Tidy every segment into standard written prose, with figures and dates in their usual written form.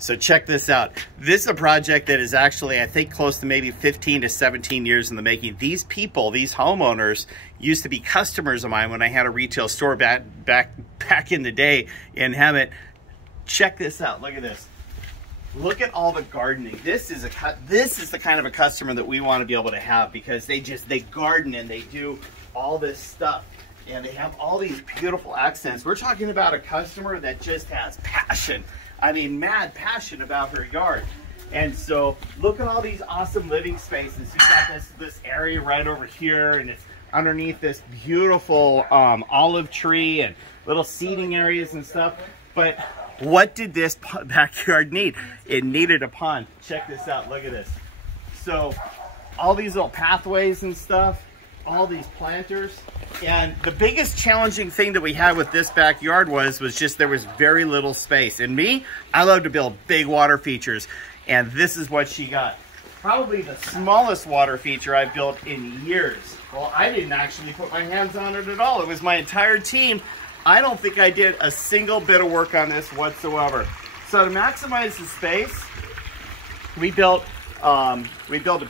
So check this out. This is a project that is actually, I think, close to maybe 15 to 17 years in the making. These people, these homeowners, used to be customers of mine when I had a retail store back in the day in Hemet. Check this out. Look at this. Look at all the gardening. This is the kind of a customer that we want to be able to have, because they garden and they do all this stuff. And they have all these beautiful accents. We're talking about a customer that just has passion. I mean, mad passion about her yard. And so look at all these awesome living spaces. You've got this area right over here, and it's underneath this beautiful olive tree and little seating areas and stuff. But what did this backyard need? It needed a pond. Check this out. Look at this. So all these little pathways and stuff, all these planters. And the biggest challenging thing that we had with this backyard was just there was very little space. And me, I love to build big water features, and this is what she got. Probably the smallest water feature I've built in years. Well, I didn't actually put my hands on it at all. It was my entire team. I don't think I did a single bit of work on this whatsoever. So to maximize the space, we built a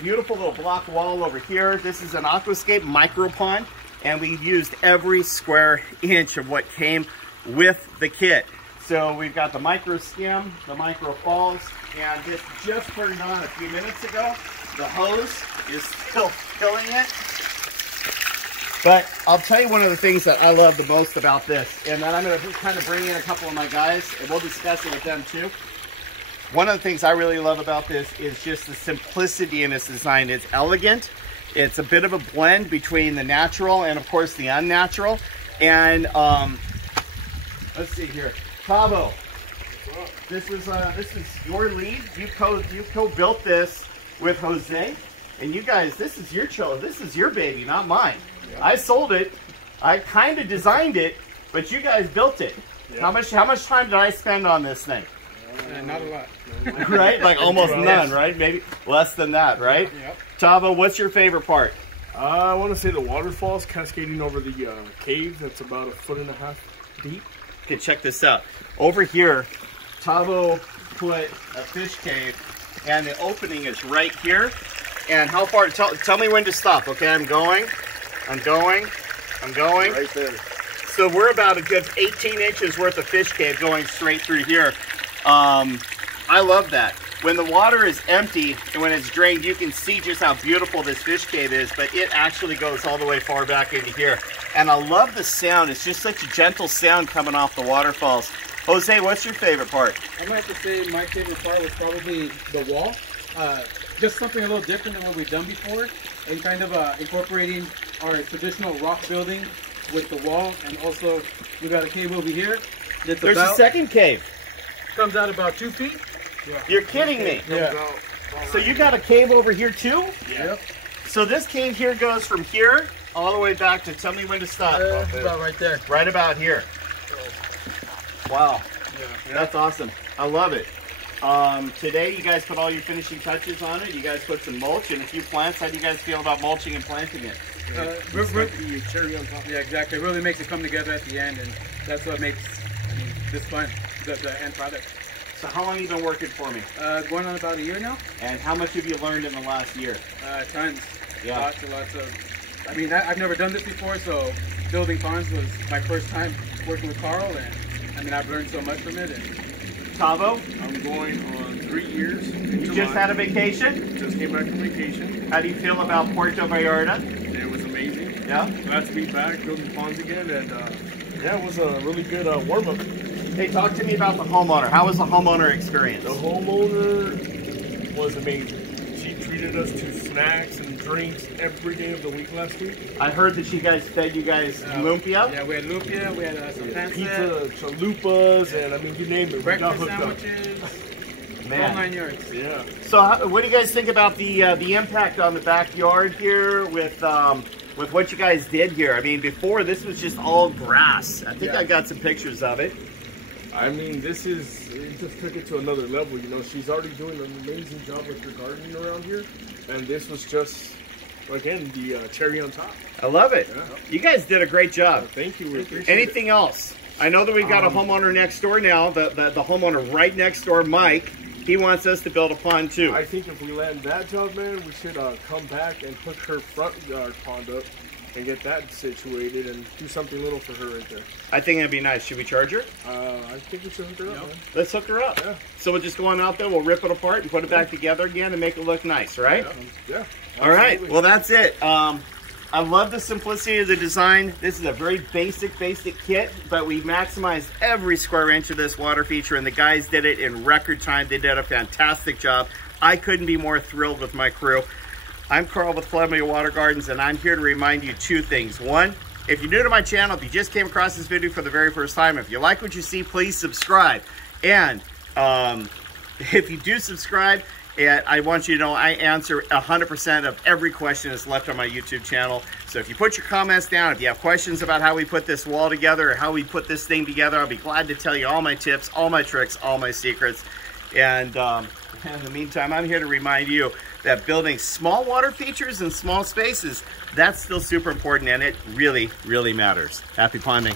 beautiful little block wall over here. This is an Aquascape micro pond, and we used every square inch of what came with the kit. So we've got the micro skim, the micro falls, and this just turned on a few minutes ago. The hose is still filling it. But I'll tell you one of the things that I love the most about this, and then I'm going to kind of bring in a couple of my guys, and we'll discuss it with them too. One of the things I really love about this is just the simplicity in its design. It's elegant. It's a bit of a blend between the natural and, of course, the unnatural. And let's see here, Tavo. This is your lead. You co-built this with Jose, and you guys, this is your child. This is your baby, not mine. Yeah. I sold it. I kind of designed it, but you guys built it. Yeah. How much time did I spend on this thing? Not a lot. Right? Like almost none, right? Maybe less than that, right? Yep. Tavo, what's your favorite part? I want to say the waterfalls cascading over the cave that's about 1.5 feet deep. Okay, check this out. Over here, Tavo put a fish cave, and the opening is right here. And how far? Tell me when to stop. Okay, I'm going. Right there. So we're about a good 18 inches worth of fish cave going straight through here. I love that. When the water is empty and when it's drained, you can see just how beautiful this fish cave is, but it actually goes all the way far back into here. And I love the sound. It's just such a gentle sound coming off the waterfalls. Jose, what's your favorite part? I'm going to have to say my favorite part was probably the wall. Just something a little different than what we've done before, and kind of incorporating our traditional rock building with the wall. And also, we got a cave over here. There's a second cave. Comes out about 2 feet. Yeah. You're kidding me. Yeah. So you got a cave over here too? Yeah. Yep. So this cave here goes from here all the way back to, tell me when to stop. About right there. Right about here. Wow. Yeah. That's awesome. I love it. Today you guys put all your finishing touches on it. You guys put some mulch and a few plants. How do you guys feel about mulching and planting it? The cherry on top. Yeah, exactly. It really makes it come together at the end, and that's what makes this fun, the end product. So how long have you been working for me? Going on about a year now. And how much have you learned in the last year? Tons. Yeah. Lots of. I mean, I've never done this before, so building ponds was my first time working with Carl, and I mean, I've learned so much from it. And Tavo? I'm going on 3 years. You just had a vacation? Just came back from vacation. How do you feel about Puerto Vallarta? It was amazing. Yeah? Glad to be back, building ponds again, and yeah, it was a really good warm-up. Hey, talk to me about the homeowner. How was the homeowner experience? The homeowner was amazing. She treated us to snacks and drinks every day of the week last week. I heard that you guys fed you guys lumpia. Yeah, we had lumpia, we had some pizza, chalupas, and I mean, you name it. Breakfast sandwiches. Man. All 9 yards. Yeah. So what do you guys think about the impact on the backyard here with what you guys did here? I mean, before this was just all grass. I think I got some pictures of it. I mean, it just took it to another level. You know, she's already doing an amazing job with her gardening around here, and this was just, again, the cherry on top. I love it. Yeah. You guys did a great job. Thank you. We appreciate Anything else? I know that we've got a homeowner next door now, the homeowner right next door, Mike. he wants us to build a pond too. I think if we land that job, man, we should come back and put her front yard pond up and get that situated and do something little for her right there. I think that'd be nice. Should we charge her? I think we should hook her up, man. Let's hook her up. Yeah. So we'll just go on out there, we'll rip it apart and put it back together again and make it look nice, right? Yeah. All right, well that's it. I love the simplicity of the design. This is a very basic kit, but we maximized every square inch of this water feature, and the guys did it in record time. They did a fantastic job. I couldn't be more thrilled with my crew. I'm Carl with Columbia Water Gardens, and I'm here to remind you two things. One, if you're new to my channel, if you just came across this video for the very first time, if you like what you see, please subscribe. And if you do subscribe, I want you to know I answer 100% of every question that's left on my YouTube channel. So if you put your comments down, if you have questions about how we put this wall together or how we put this thing together, I'll be glad to tell you all my tips, all my tricks, all my secrets. And in the meantime, I'm here to remind you that building small water features in small spaces, that's still super important, and it really, really matters. Happy ponding.